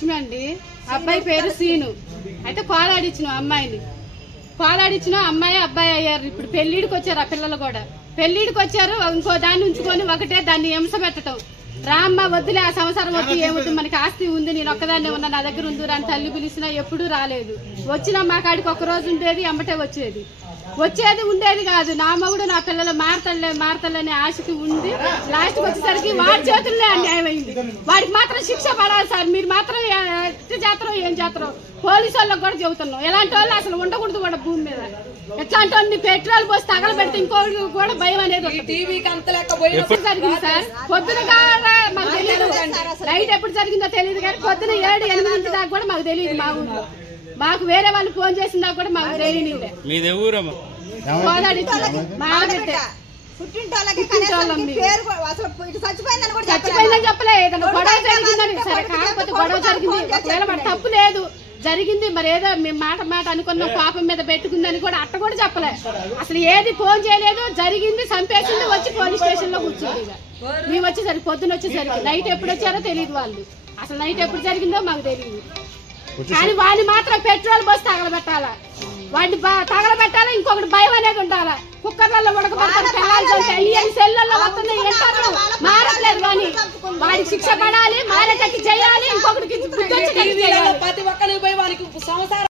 లక్ష్మి అండి, అబ్బాయి పేరు సీను. అయితే కోలాడిచ్చిన అమ్మాయిని, కోలాడిచ్చిన అమ్మాయి అబ్బాయి అయ్యారు. ఇప్పుడు పెళ్లిడికి వచ్చారు, ఆ పిల్లలు కూడా పెళ్లిడికి వచ్చారు. ఇంకో దాన్ని ఉంచుకొని ఒకటే దాన్ని హింస పెట్టడం. రామ్మ వద్దులే, ఆ సంసారం వద్దు, ఏమవుతుంది, మనకి ఆస్తి ఉంది, నేను ఒక్కదాన్నే ఉన్నా, నా దగ్గర ఉంది అని తల్లి పిలిచినా ఎప్పుడూ రాలేదు. వచ్చినా మా కాడికి ఒక రోజు ఉండేది, అమ్మటే వచ్చేది ఉండేది కాదు. నా మగుడు నా పిల్లలు మారతలనే ఆశకి ఉంది. లాస్ట్కి వచ్చేసరికి వాడి చేతుల్లో అన్యాయం అయింది. వాడికి మాత్రం శిక్ష పడాలి సార్. మీరు మాత్రం జాతర ఏం జాతర పోలీసు వాళ్ళకి కూడా చెబుతున్నాం. ఎలాంటి వాళ్ళు అసలు ఉండకూడదు కూడా భూమి మీద. ఎట్లాంటి వాళ్ళని పెట్రోల్ పోసి తగలబెడితే ఇంకోటి కూడా భయం అనేది జరిగింది సార్. పొద్దున మాకు తెలియదు, నైట్ ఎప్పుడు జరిగిందో తెలియదు, కానీ పొద్దున 7-8 దాకా కూడా మాకు తెలియదు. మా ఊర్లో మాకు వేరే వాళ్ళు ఫోన్ చేసిందా కూడా మాకు తెలియదు. చచ్చిపోయిందని చెప్పలేదు, గొడవ జరిగిందని. సరే, కాకపోతే గొడవ జరిగింది, ఒకవేళ మన తప్పు లేదు, జరిగింది, మరి ఏదో మేము మాట అనుకున్నాం, పాపం మీద పెట్టుకుందని కూడా అట్ట కూడా చెప్పలే. అసలు ఏది ఫోన్ చేయలేదు, జరిగింది, చంపేసింది, వచ్చి పోలీస్ స్టేషన్ లో కూర్చోండి. మేము వచ్చేసరికి పొద్దున వచ్చేసరికి నైట్ ఎప్పుడు వచ్చారో తెలియదు వాళ్ళు. అసలు నైట్ ఎప్పుడు జరిగిందో మాకు తెలియదు. కానీ వాడిని మాత్రం పెట్రోల్ పోసి తగలబెట్టాలా, వాడిని తగలబెట్టాలా, ఇంకొకటి భయం అనేది ఉండాలా. కుక్కర్లలో ఉడకబెట్టాలి, సెల్లల్లో వస్తున్నాయి, మారట్లేదు. కానీ వాడికి శిక్ష పడాలి, మారేటట్టు చేయాలి, ఇంకొకటికి ప్రతి ఒక్కరికి పోయి వారికి సంసారం